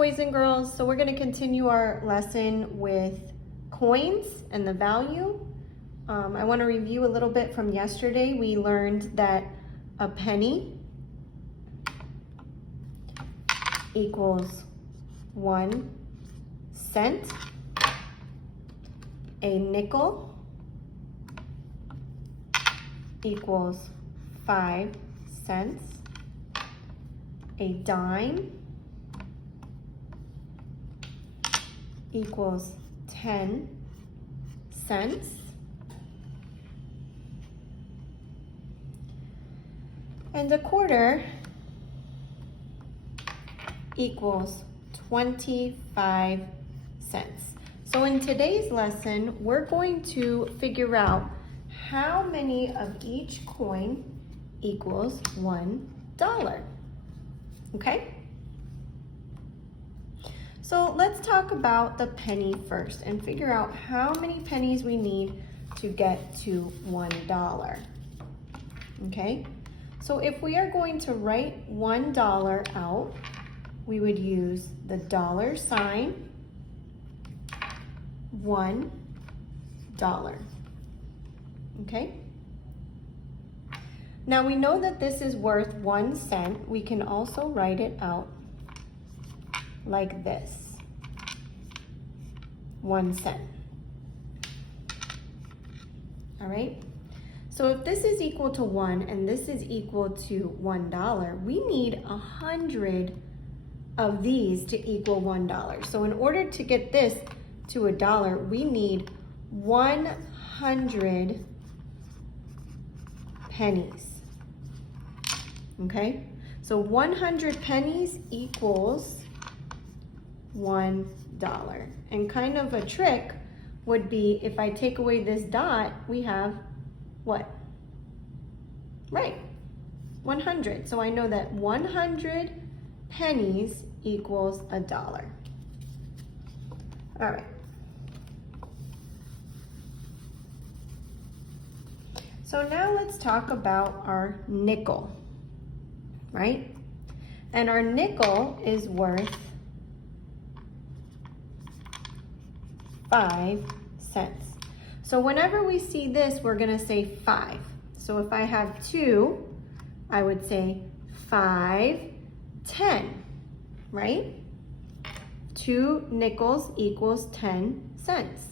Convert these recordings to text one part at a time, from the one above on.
boys and girls, so we're going to continue our lesson with coins and the value. I want to review a little bit from yesterday. We learned that a penny equals 1 cent, a nickel equals 5 cents, a dime equals 10 cents, and a quarter equals 25 cents. So in today's lesson, we're going to figure out how many of each coin equals $1. Okay? So let's talk about the penny first and figure out how many pennies we need to get to $1. Okay? So if we are going to write $1 out, we would use the dollar sign, $1. Okay? Now we know that this is worth 1 cent. We can also write it out like this, 1 cent. All right? So if this is equal to 1 and this is equal to $1, we need 100 of these to equal $1. So in order to get this to $1, we need 100 pennies. Okay? So 100 pennies equals $1. And kind of a trick would be if I take away this dot, we have what? Right, 100. So I know that 100 pennies equals $1. All right. So now let's talk about our nickel, right? And our nickel is worth 5 cents. So whenever we see this, we're gonna say 5. So if I have 2, I would say 5, 10, right? 2 nickels equals 10 cents.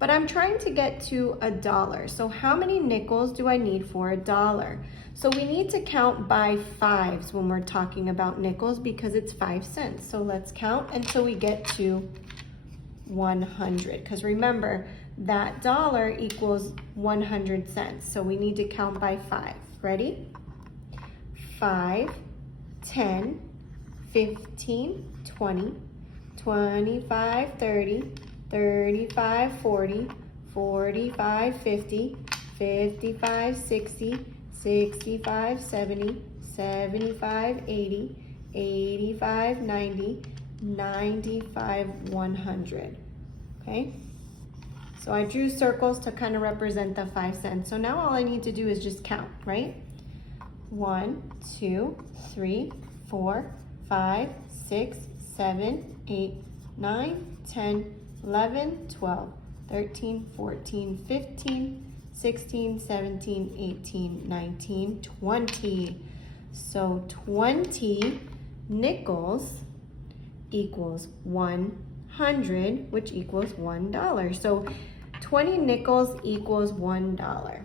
But I'm trying to get to $1. So how many nickels do I need for $1? So we need to count by 5s when we're talking about nickels because it's 5 cents. So let's count until we get to 100. Because remember, that dollar equals 100 cents. So we need to count by 5. Ready? 5, 10, 15, 20, 25, 30, 35, 40, 45, 50, 55, 60, 65, 70, 75, 80, 85, 90, 95, 100. Okay? So I drew circles to kind of represent the 5 cents. So now all I need to do is just count, right? 1, 2, 3, 4, 5, 6, 7, 8, 9, 10, 11, 12, 13, 14, 15, 16, 17, 18, 19, 20. So 20 nickels equals 100, which equals $1. So 20 nickels equals $1.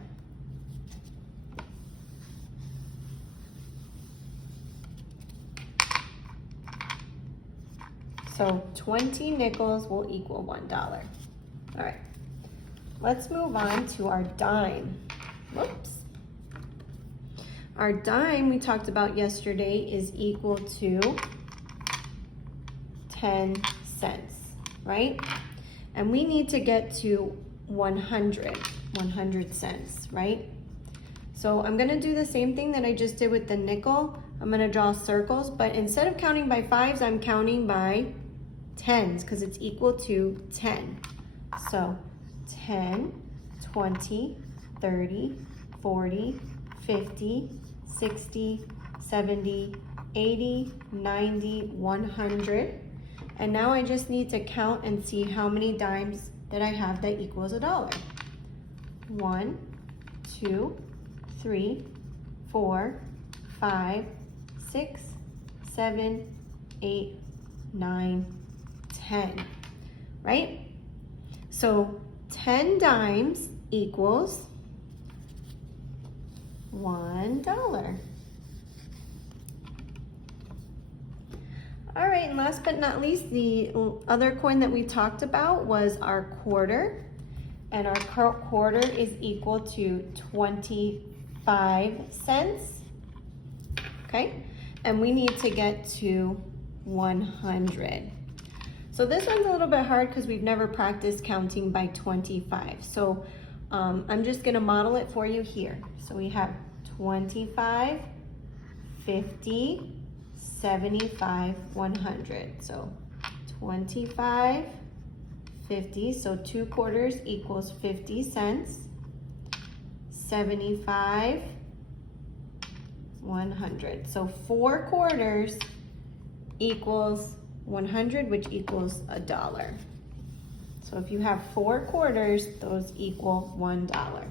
So 20 nickels will equal $1. All right, let's move on to our dime. Whoops. Our dime we talked about yesterday is equal to 10 cents, right? And we need to get to 100 cents, right? So I'm gonna do the same thing that I just did with the nickel. I'm gonna draw circles, but instead of counting by 5s, I'm counting by 10s because it's equal to 10. So 10, 20, 30, 40, 50, 60, 70, 80, 90, 100. And now I just need to count and see how many dimes that I have that equals $1. 1, 2, 3, 4, 5, 6, 7, 8, 9, 10, right? So 10 dimes equals $1. All right, and last but not least, the other coin that we talked about was our quarter. And our quarter is equal to 25 cents, okay? And we need to get to 100. So this one's a little bit hard because we've never practiced counting by 25. So I'm just gonna model it for you here. So we have 25, 50, 75, 100. So 25, 50, so 2 quarters equals 50 cents. 75, 100. So 4 quarters equals 100, which equals $1. So if you have 4 quarters, those equal $1.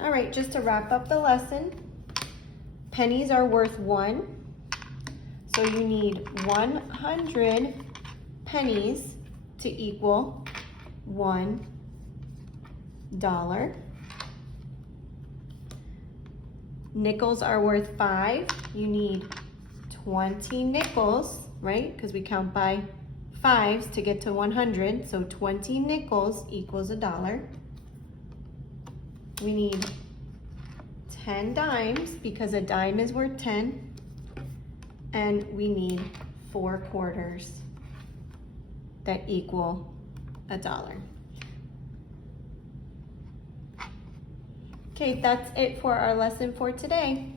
All right, just to wrap up the lesson, pennies are worth 1. So you need 100 pennies to equal $1. Nickels are worth 5. You need 20 nickels, right? Because we count by 5s to get to 100. So 20 nickels equals $1. We need 10 dimes because a dime is worth 10. And we need 4 quarters that equal $1. Okay, that's it for our lesson for today.